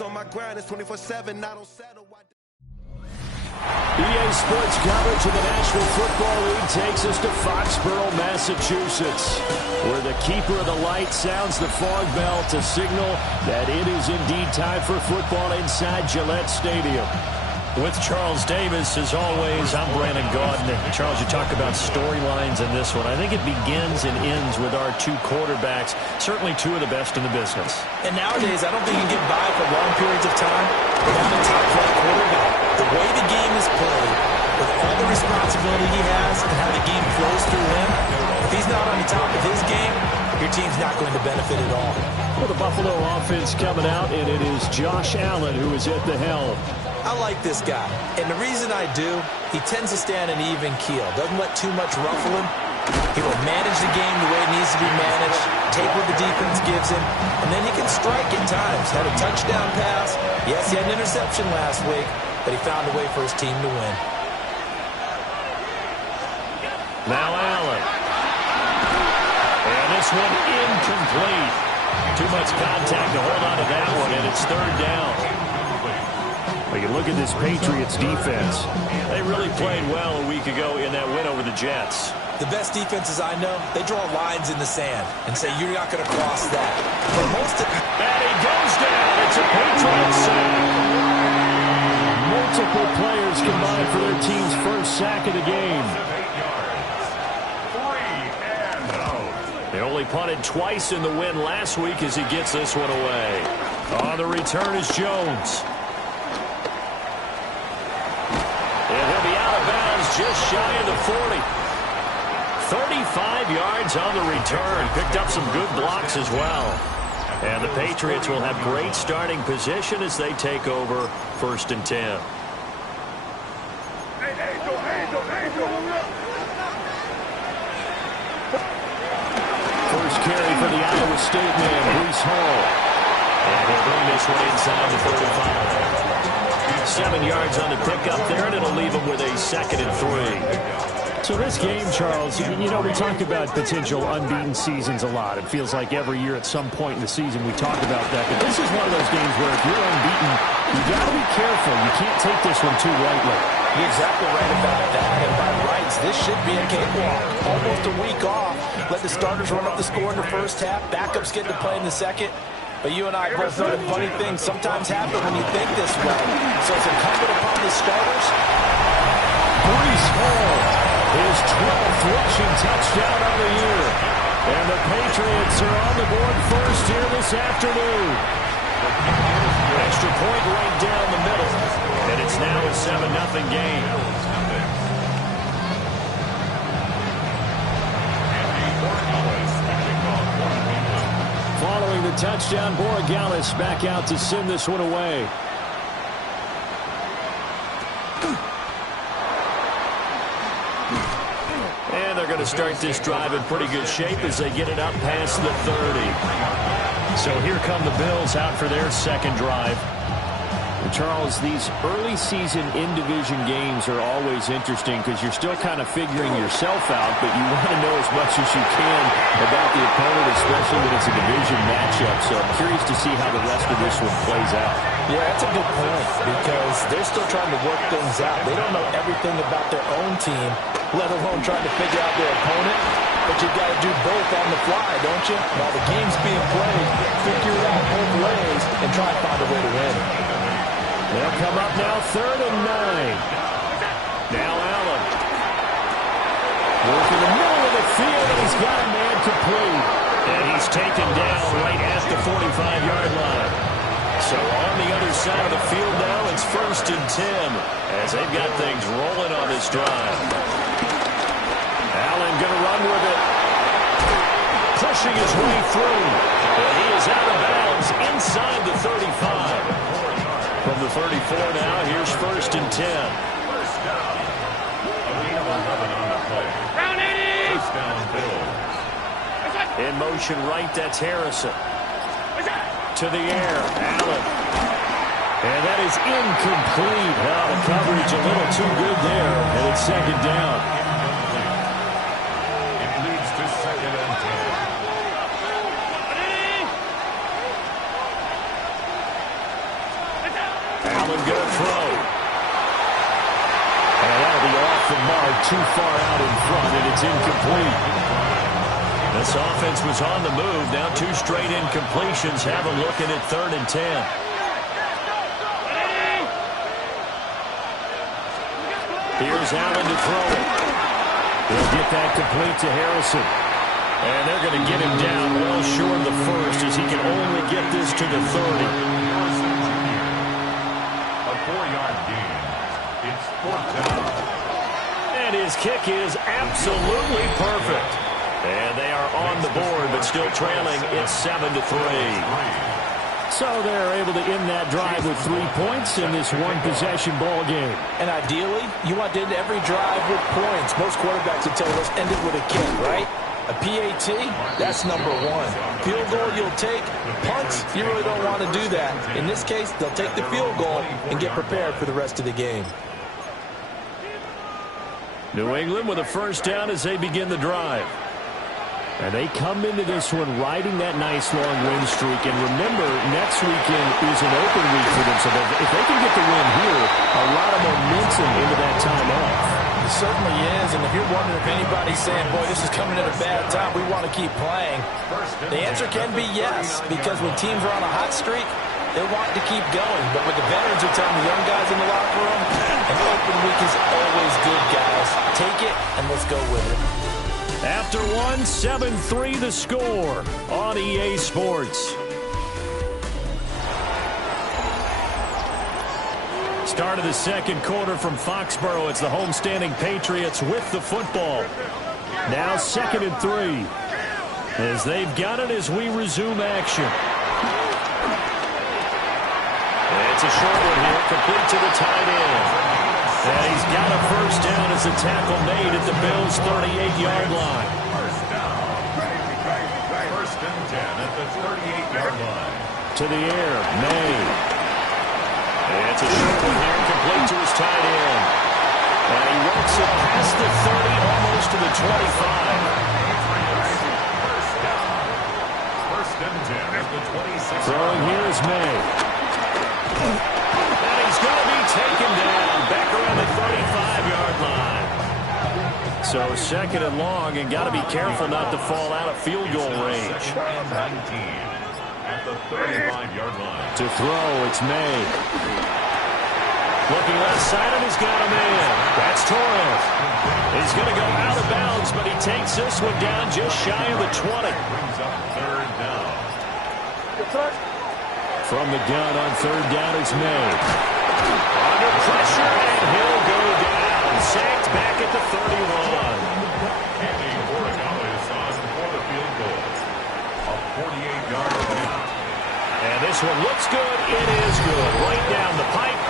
always on my grind. It's 24/7. I don't settle. EA Sports coverage of the National Football League takes us to Foxborough, Massachusetts, where the keeper of the light sounds the fog bell to signal that it is indeed time for football inside Gillette Stadium. With Charles Davis, as always, I'm Brandon Gaudin. And Charles, you talk about storylines in this one. I think it begins and ends with our two quarterbacks, certainly two of the best in the business. And nowadays, I don't think you can get by for long periods of time without a top-flight quarterback. The way the game is played, with all the responsibility he has and how the game flows through him, if he's not on the top of his game, your team's not going to benefit at all. Well, the Buffalo offense coming out, and it is Josh Allen who is at the helm. I like this guy, and the reason I do, he tends to stand an even keel. Doesn't let too much ruffle him. He will manage the game the way it needs to be managed, take what the defense gives him, and then he can strike at times. Had a touchdown pass. Yes, he had an interception last week, but he found a way for his team to win. Now Allen. And this one incomplete. Too much contact to hold on to that one, and it's third down. Well, you look at this Patriots defense. They really played well a week ago in that win over the Jets. The best defenses I know, they draw lines in the sand and say you're not going to cross that. But most of and he goes down. It's a Patriots sack. Multiple players combined for their team's first sack of the game. They only punted twice in the win last week as he gets this one away. On the return is Jones. And he'll be out of bounds just shy of the 40. 35 yards on the return. Picked up some good blocks as well. And the Patriots will have great starting position as they take over 1st and 10. First carry for the Iowa State man, Breece Hall. And he'll bring this one inside the 35. 7 yards on the pickup there, and it'll leave him with a 2nd and 3. So this game, Charles, you know, we talk about potential unbeaten seasons a lot. It feels like every year at some point in the season we talk about that. But this is one of those games where if you're unbeaten, you got to be careful. You can't take this one too lightly. You're exactly right about that. And by rights, this should be a cakewalk. Almost a week off. Let the starters run up the score in the first half. Backups get to play in the second. But you and I both know that funny things sometimes happen when you think this way. So it's incumbent upon the starters. Breece Hall, his 12th rushing touchdown of the year. And the Patriots are on the board first here this afternoon. Extra point right down the middle. And it's now a 7-0 game. Following the touchdown, Borregales back out to send this one away. And they're going to start this drive in pretty good shape as they get it up past the 30. So here come the Bills out for their second drive. Charles, these early season in-division games are always interesting because you're still kind of figuring yourself out, but you want to know as much as you can about the opponent, especially when it's a division matchup. So I'm curious to see how the rest of this one plays out. Yeah, that's a good point because they're still trying to work things out. They don't know everything about their own team, let alone trying to figure out their opponent. But you've got to do both on the fly, don't you? While the game's being played, figure it out both ways and try and find a way to win. They'll come up now 3rd and 9. Now Allen. Working the middle of the field, and he's got a man complete. And he's taken down right at the 45-yard line. So on the other side of the field now, it's 1st and 10 as they've got things rolling on this drive. Allen going to run with it. Pushing his way through. And he is out of bounds inside the 35. From the 34 now, here's 1st and 10. In motion right, that's Harrison. To the air, Allen. And that is incomplete. Now the coverage a little too good there, and it's 2nd down. It leads to 2nd and 10. Allen going to throw. And that'll be off the mark, too far out in front, and it's incomplete. This offense was on the move. Now 2 straight incompletions. Have a look at it, 3rd and 10. Here's Allen to throw it. He'll get that complete to Harrison. And they're going to get him down well short of the first as he can only get this to the 30. A 4-yard gain. It's 4th down. And his kick is absolutely perfect. And they are on the board, but still trailing. It's 7-3. So they're able to end that drive with 3 points in this one-possession ball game. And ideally, you want to end every drive with points. Most quarterbacks would tell you, let's end it with a kick, right? A PAT, that's number 1. Field goal you'll take. Punts, you really don't want to do that. In this case, they'll take the field goal and get prepared for the rest of the game. New England with a first down as they begin the drive. And they come into this one riding that nice long win streak. And remember, next weekend is an open week for them. So if they can get the win here, a lot of momentum into that time off. It certainly is. And if you're wondering if anybody's saying, boy, this is coming at a bad time, we want to keep playing, the answer can be yes. Because when teams are on a hot streak, they want to keep going. But what the veterans are telling the young guys in the locker room, an open week is always good, guys. Take it and let's go with it. After 1, 7-3 the score on EA Sports. Start of the second quarter from Foxborough. It's the homestanding Patriots with the football. Now 2nd and 3 as they've got it as we resume action. It's a short one here, complete to the tight end. And he's got a first down as a tackle made at the Bills' 38-yard line. First down. 1st and 10 at the 38-yard line. To the air, May. It's a short one here, complete to his tight end. And he works it past the 30, almost to the 25. First down. 1st and 10 at the 26. Throwing here is May. And he's going to be taken down back around the 35-yard line. So 2nd and long, and got to be careful not to fall out of field goal range. 2nd and 19 at the 35-yard line. To throw, it's May. Looking left side, and he's got a man. That's Torres. He's going to go out of bounds, but he takes this one down just shy of the 20. Brings up 3rd down. From the gun on 3rd down, it's May. Under pressure, and he'll go down. Sacked back at the 31. Andy Oregon on for the field goal. A 48-yard attempt. And this one looks good. It is good. Right down the pipe.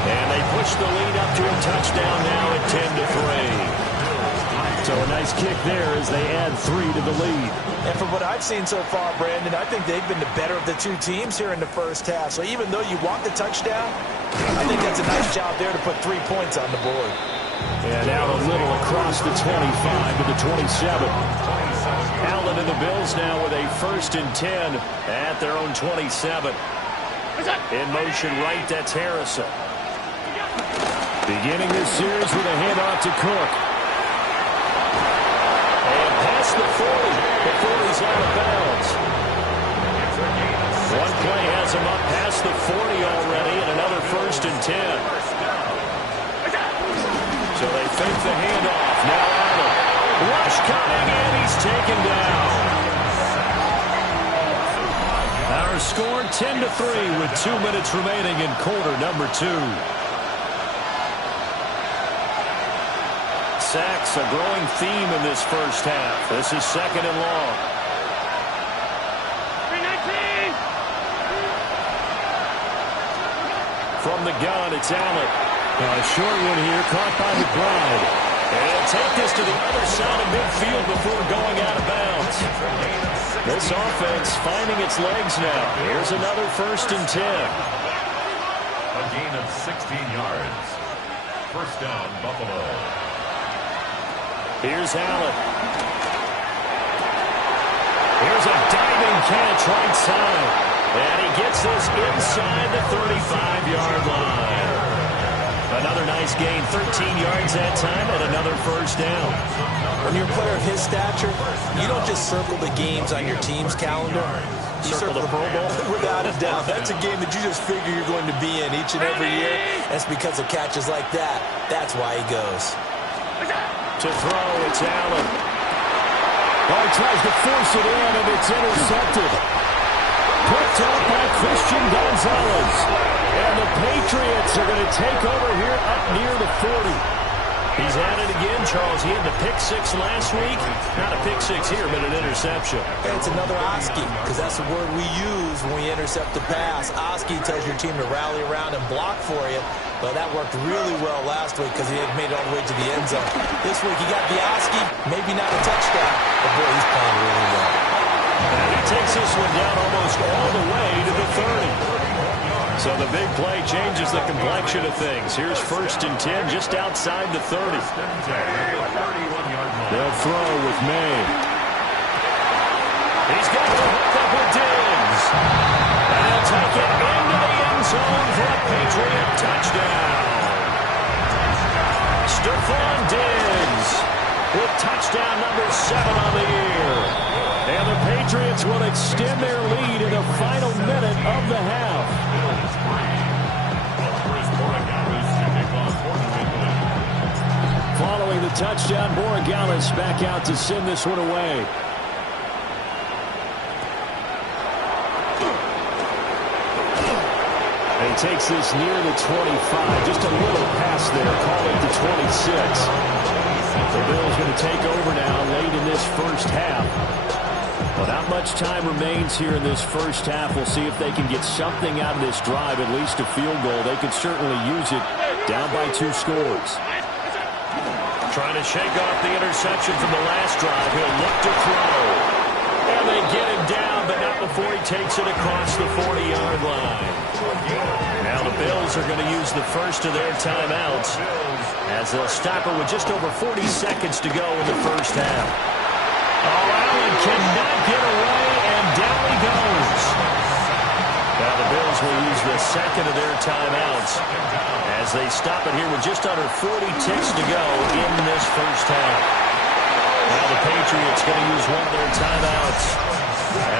And they push the lead up to a touchdown now at 10-3. So a nice kick there as they add 3 to the lead. And from what I've seen so far, Brandon, I think they've been the better of the 2 teams here in the first half. So even though you want the touchdown, I think that's a nice job there to put 3 points on the board. And out a little across the 25 to the 27. Allen and the Bills now with a 1st and 10 at their own 27. In motion right, that's Harrison. Beginning this series with a handoff to Cook. And past the 40. The 40's out of bounds. One play has him up past the 40 already, and another 1st and 10. So they fake the handoff. Now Allen. Rush coming, and he's taken down. Our score 10-3 with 2 minutes remaining in quarter number 2. Sacks, a growing theme in this first half. This is 2nd and long. From the gun, it's Allen. A short one here, caught by McBride. And he'll take this to the other side of midfield before going out of bounds. This offense finding its legs now. Here's another 1st and 10. A gain of 16 yards. First down, Buffalo. Here's Allen. Here's a diving catch right side. And he he gets this inside the 35-yard line. Another nice gain, 13 yards that time, and another first down. When you're a player of his stature, you don't just circle the games on your team's calendar. You circle the Pro Bowl. Without a doubt. That's a game that you just figure you're going to be in each and every year. That's because of catches like that. That's why he goes. To throw, it's Allen. Oh, he tries to force it in, and it's intercepted. Picked up by Christian Gonzalez. And the Patriots are going to take over here up near the 40. He's at it again, Charles. He had the pick six last week. Not a pick six here, but an interception. And it's another Oski, because that's the word we use when we intercept the pass. Oski tells your team to rally around and block for you. But that worked really well last week because he had made it all the way to the end zone. This week he got the Oski, maybe not a touchdown, but boy, he's playing really well. And he takes this one down almost all the way to the 30. So the big play changes the complexion of things. Here's 1st and 10 just outside the 30. They'll throw with May. He's got to hook up with Diggs. And he'll take it into the end zone for a Patriot touchdown. Stephon Diggs with touchdown number 7 on the year. And the Patriots will extend their lead in the final minute of the half. Following the touchdown, Borregales back out to send this one away. And he takes this near the 25. Just a little pass there. Call it the 26. The Bills going to take over now late in this first half. Well, not much time remains here in this first half. We'll see if they can get something out of this drive, at least a field goal. They could certainly use it down by 2 scores. Trying to shake off the interception from the last drive. He'll look to throw. And they get him down, but not before he takes it across the 40-yard line. Now the Bills are going to use the first of their timeouts as they'll stop it with just over 40 seconds to go in the first half. Oh, Allen cannot get away, and down he goes. Now the Bills will use the second of their timeouts as they stop it here with just under 40 ticks to go in this first half. Now the Patriots going to use one of their timeouts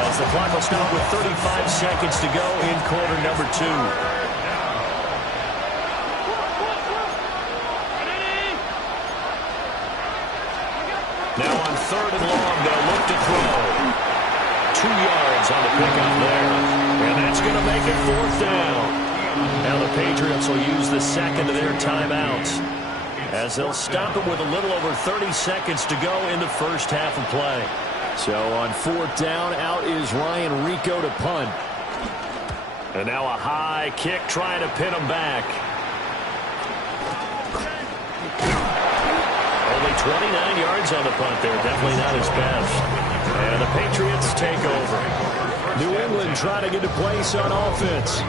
as the clock will stop with 35 seconds to go in quarter number 2. Now on 3rd and long, they'll look to throw. 2 yards on the pickup there. And that's going to make it 4th down. Now the Patriots will use the second of their timeouts as they'll stop it with a little over 30 seconds to go in the first half of play. So on 4th down, out is Ryan Rico to punt. And now a high kick trying to pin him back. Only 29 yards on the punt there. Definitely not his best. And the Patriots take over. New England trying to get a place on offense.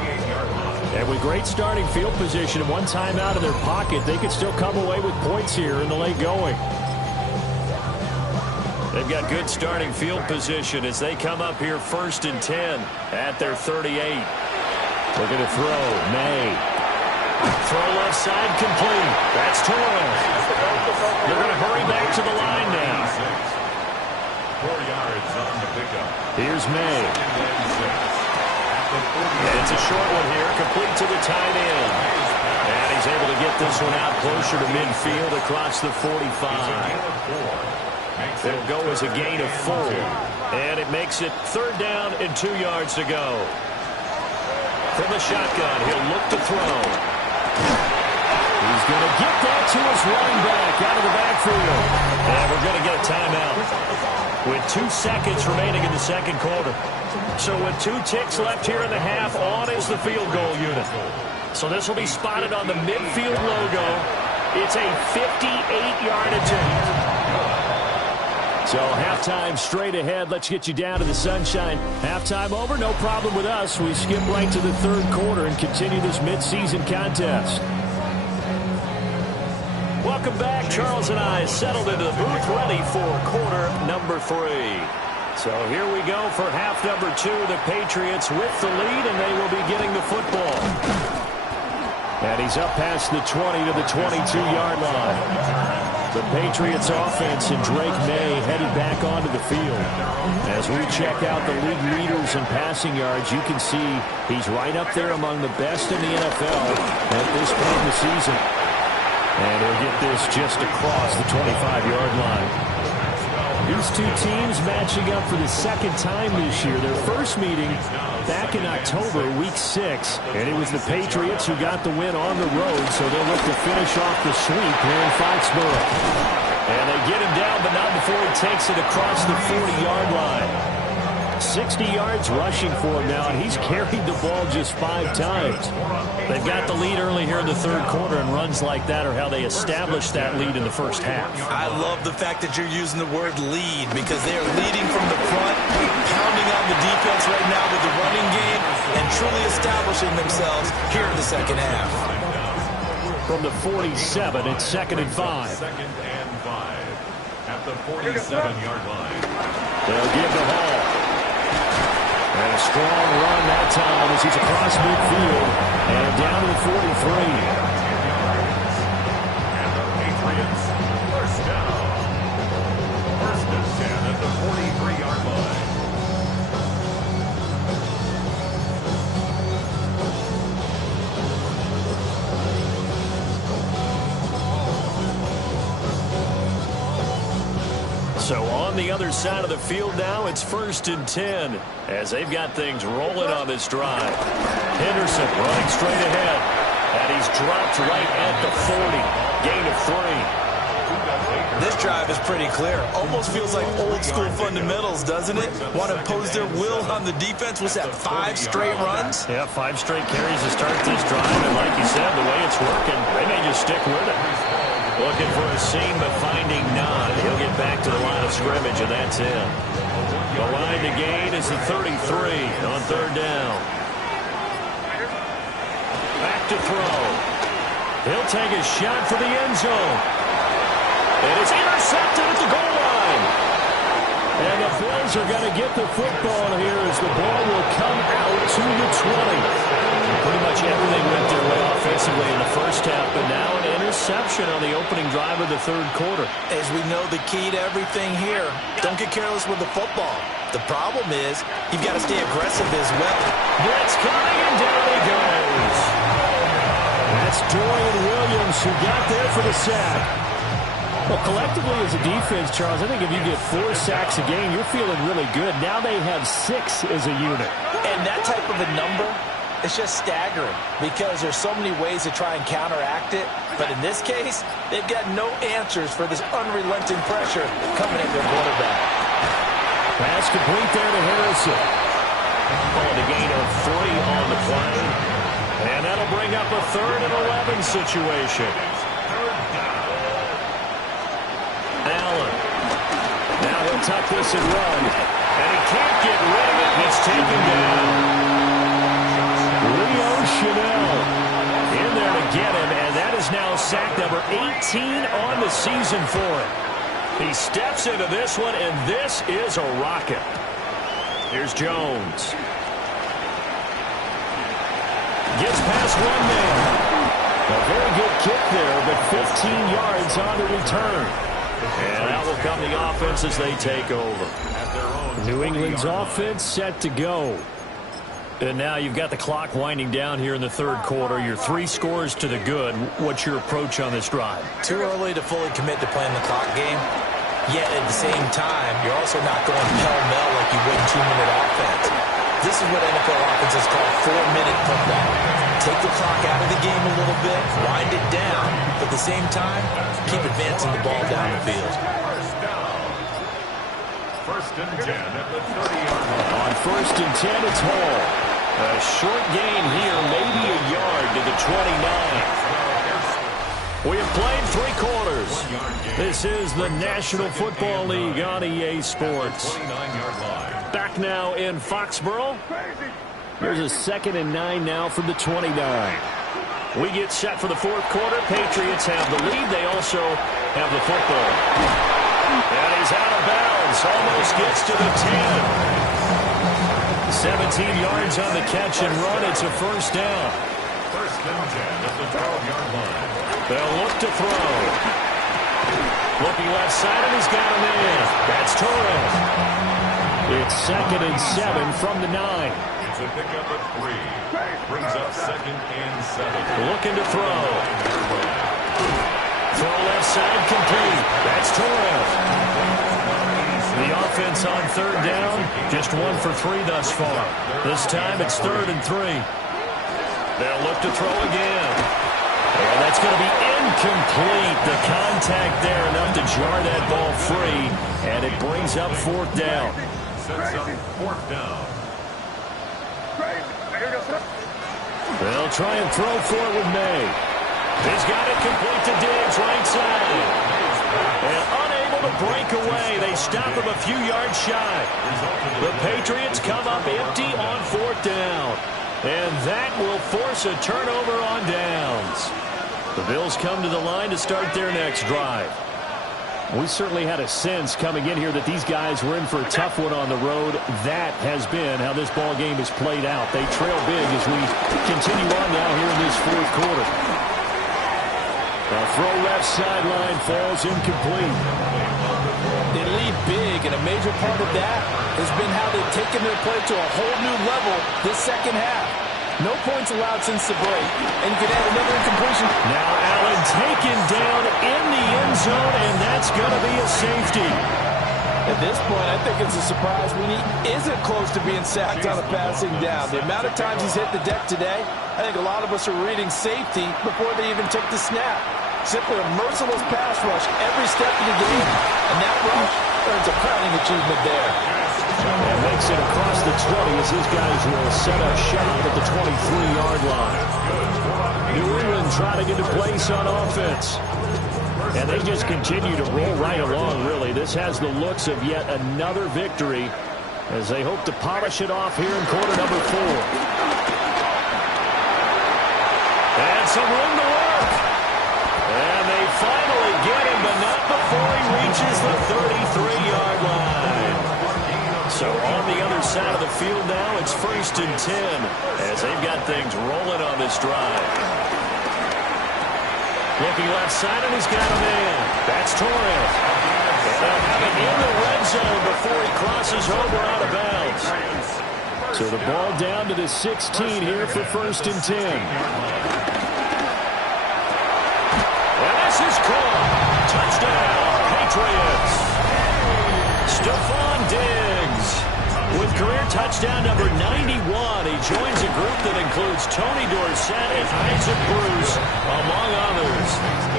And with great starting field position and one timeout in their pocket, they could still come away with points here in the late going. They've got good starting field position as they come up here 1st and 10 at their 38. Looking to throw. May. Throw left side complete. That's Torres. They're going to hurry back to the line now. 4 yards on the pickup. Here's May. And it's a short one here, complete to the tight end. And he's able to get this one out closer to midfield across the 45. It'll go as a gain of 4. And it makes it 3rd down and 2 yards to go. From the shotgun, he'll look to throw. He's going to get that to his running back out of the backfield. And we're going to get a timeout with 2 seconds remaining in the second quarter. So with 2 ticks left here in the half, on is the field goal unit. So this will be spotted on the midfield logo. It's a 58-yard attempt. So halftime straight ahead. Let's get you down to the sunshine. Halftime over, no problem with us. We skip right to the 3rd quarter and continue this midseason contest. Welcome back. Charles and I settled into the booth ready for quarter number 3. So here we go for half number 2. The Patriots with the lead, and they will be getting the football. And he's up past the 20 to the 22-yard line. The Patriots offense and Drake May headed back onto the field. As we check out the league leaders in passing yards, you can see he's right up there among the best in the NFL at this point in the season. And he'll get this just across the 25-yard line. These two teams matching up for the second time this year. Their first meeting back in October, week 6. And it was the Patriots who got the win on the road, so they'll look to finish off the sweep here in Foxborough. And they get him down, but not before he takes it across the 40-yard line. 60 yards rushing for him now, and he's carried the ball just 5 times. They've got the lead early here in the third quarter, and runs like that are how they established that lead in the first half. I love the fact that you're using the word lead because they are leading from the front, pounding on the defense right now with the running game, and truly establishing themselves here in the second half. From the 47, it's 2nd and 5. 2nd and 5 at the 47-yard line. They'll give the ball. And a strong run that time as he's across midfield and down to the 43. And the Patriots first down. 1st and 10 at the 43-yard line. So on the other side of the field now, it's 1st and 10 as they've got things rolling on this drive. Henderson running straight ahead, and he's dropped right at the 40. Gain of 3. This drive is pretty clear. Almost feels like old school fundamentals, doesn't it? Want to impose their will on the defense. What's that, 5 straight runs? Yeah, 5 straight carries to start this drive, and like you said, the way it's working, they may just stick with it. Looking for a seam, but finding none. He'll get back to the line of scrimmage, and that's it. The line to gain is the 33 on 3rd down. Back to throw. He'll take a shot for the end zone. It is intercepted at the goal line. And the Bills are going to get the football here as the ball will come out to the 20. Pretty much everything went their way offensively in the first half, but now an interception on the opening drive of the third quarter. As we know, the key to everything here, don't get careless with the football. The problem is you've got to stay aggressive as well. Blitz coming, and down he goes. That's Dorian Williams who got there for the sack. Well, collectively as a defense, Charles, I think if you get 4 sacks a game, you're feeling really good. Now they have 6 as a unit. And that type of a number, it's just staggering because there's so many ways to try and counteract it. But in this case, they've got no answers for this unrelenting pressure coming at their quarterback. Pass complete there to Harrison. On a gain of 3 on the play. And that'll bring up a 3rd and 11 situation. Allen. Now he'll tuck this and run. And he can't get rid of it. He's taken down. Leo Chanel in there to get him, and that is now sack number 18 on the season for him. He steps into this one, and this is a rocket. Here's Jones. Gets past one man. A very good kick there, but 15 yards on the return. And that will come the offense as they take over. New England's offense set to go. And now you've got the clock winding down here in the third quarter. Your 3 scores to the good. What's your approach on this drive? Too early to fully commit to playing the clock game. Yet at the same time, you're also not going pell-mell like you would in 2-minute offense. This is what NFL offenses call 4-minute football. Take the clock out of the game a little bit, wind it down, but at the same time, keep advancing the ball down the field. 1st and 10 at the 30-yard line. On 1st and 10, it's Hall. A short gain here, maybe a yard to the 29. We have played 3 quarters. This is the National Football League on EA Sports. 29-yard line. Back now in Foxborough. There's a 2nd and 9 now from the 29. We get set for the 4th quarter. Patriots have the lead. They also have the football. And he's out of bounds. Almost gets to the 10. 17 yards on the catch and run. It's a first down. First down 10 at the 12-yard line. They'll look to throw. Looking left side, and he's got him in. That's Torres. It's 2nd and 7 from the 9. It's a pickup of 3. Brings up 2nd and 7. Looking to throw. Throw left side complete. That's Torres. The offense on 3rd down, just 1 for 3 thus far. This time it's 3rd and 3. They'll look to throw again. And that's going to be incomplete. The contact there enough to jar that ball free. And it brings up 4th down. Sets up 4th down. They'll try and throw for it with May. He's got it complete to Diggs, right side. And unable to break away. They stop him a few yards shy. The Patriots come up empty on 4th down. And that will force a turnover on downs. The Bills come to the line to start their next drive. We certainly had a sense coming in here that these guys were in for a tough one on the road. That has been how this ball game is played out. They trail big as we continue on now here in this 4th quarter. The throw left sideline falls incomplete. They lead big, and a major part of that has been how they've taken their play to a whole new level this second half. No points allowed since the break, and you can add another incompletion. Now Allen taken down in the end zone, and that's going to be a safety. At this point, I think it's a surprise when he isn't close to being sacked on a passing down. The amount of times he's hit the deck today, I think a lot of us are reading safety before they even took the snap. Simply a merciless pass rush every step of the game, and that rush earns a crowning achievement there. And makes it across the 20 as his guys will set up shop at the 23-yard line. New England trying to get a place on offense. And they just continue to roll right along, really. This has the looks of yet another victory as they hope to polish it off here in quarter number 4. And some room to work. And they finally get him, but not before he reaches the 33-yard line. So on the other side of the field now, it's 1st and 10 as they've got things rolling on this drive. Looking left side, and he's got a man. That's Torres. And they'll have it in the red zone before he crosses over out of bounds. So the ball down to the 16 here for 1st and 10. And this is caught. Touchdown, Patriots. Stephon Diggs with career touchdown number 91. He joins a group that includes Tony Dorsett and Isaac Bruce, among others.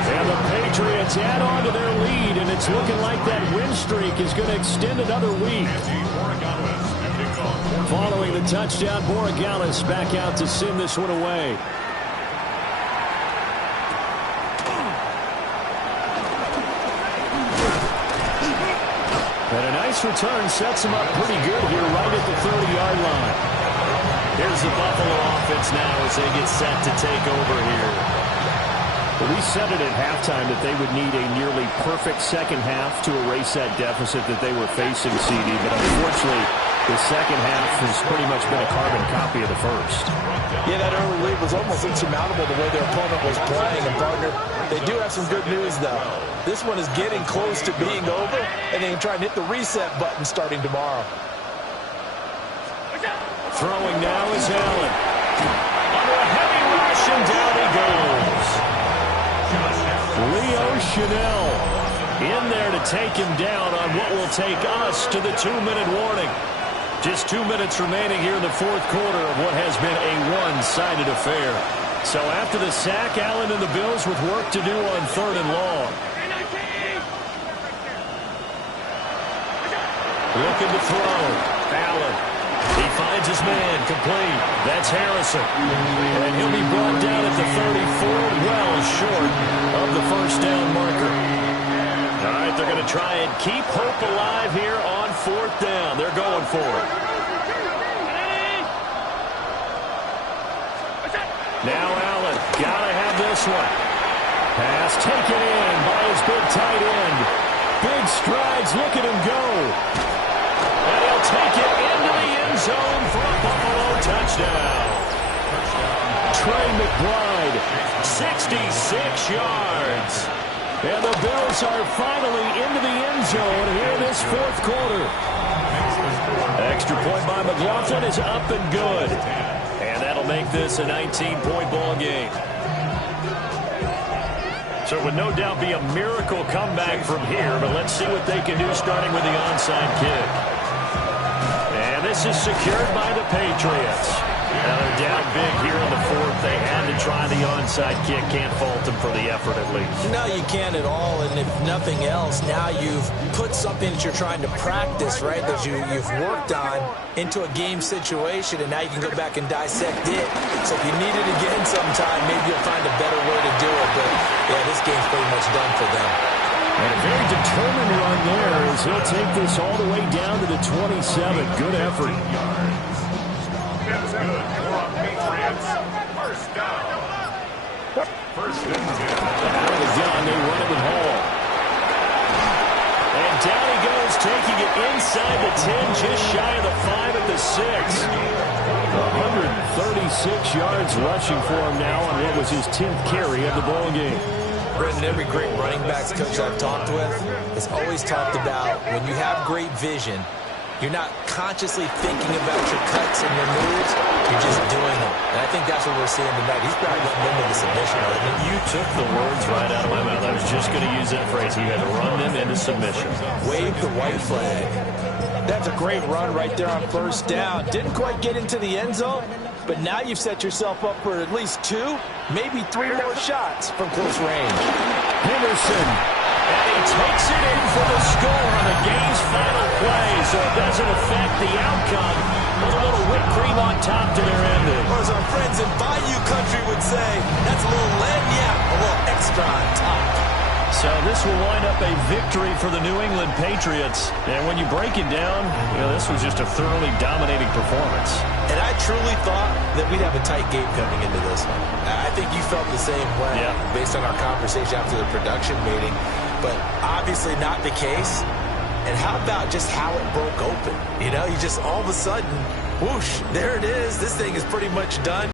And the Patriots add on to their lead, and it's looking like that win streak is going to extend another week. Following the touchdown, Borregales back out to send this one away. And a nice return sets him up pretty good here right at the 30-yard line. Here's the Buffalo offense now as they get set to take over here. Well, we said it at halftime that they would need a nearly perfect second half to erase that deficit that they were facing, CD. But unfortunately, the second half has pretty much been a carbon copy of the first. Yeah, that early lead was almost insurmountable the way their opponent was playing. And, partner, they do have some good news, though. This one is getting close to being over, and they can try and hit the reset button starting tomorrow. Throwing now is Allen. Under a heavy rush, and down he goes. Leo Chanel in there to take him down on what will take us to the 2-minute warning. Just 2 minutes remaining here in the 4th quarter of what has been a one-sided affair. So after the sack, Allen and the Bills with work to do on 3rd and long. Looking to throw. Allen. He finds his man complete. That's Harrison. And he'll be brought down at the 34, well short of the first down marker. All right, they're going to try and keep hope alive here on 4th down. They're going for it. Now Allen, got to have this one. Pass taken in by his big tight end. big strides. Look at him go. And he'll take it into the end zone for a Buffalo touchdown. Trey McBride, 66 yards. and the Bills are finally into the end zone here in this fourth quarter. Extra point by McLaughlin is up and good. And that'll make this a 19-point ball game. So it would no doubt be a miracle comeback from here, but let's see what they can do starting with the onside kick. And this is secured by the Patriots. Now they're down big here in the fourth. They had to try the onside kick. Can't fault them for the effort at least. No, you can't at all. And if nothing else, now you've put something that you're trying to practice, right, that you've worked on into a game situation, and now you can go back and dissect it. So if you need it again sometime, maybe you'll find a better way to do it. But, yeah, this game's pretty much done for them. And a very determined run there as he'll take this all the way down to the 27. Good effort. That's good. More on Patriots. First down. First and 10. Out of the gun, they run it with Hall. And down he goes, taking it inside the 10, just shy of the 5 at the 6. 136 yards rushing for him now on what was his 10th carry of the ball game. Brendan, every great running backs coach I've talked with has always talked about when you have great vision, you're not consciously thinking about your cuts and your moves. You're just doing them. And I think that's what we're seeing tonight. He's probably getting into the submission. You took the words right out of my mouth. I was just going to use that phrase. He had to run them into submission. Wave the white flag. That's a great run right there on first down. Didn't quite get into the end zone, but now you've set yourself up for at least 2, maybe 3 more shots from close range. Henderson. And he takes it in for the score on the game's final play, so it doesn't affect the outcome. With a little whipped cream on top to their ending. Or as our friends in Bayou Country would say, that's a little lagniappe, a little extra on top. So this will wind up a victory for the New England Patriots. And when you break it down, this was just a thoroughly dominating performance. And I truly thought that we'd have a tight game coming into this one. I think you felt the same way based on our conversation after the production meeting. But obviously not the case. And how about just how it broke open? You just all of a sudden, whoosh, there it is. This thing is pretty much done.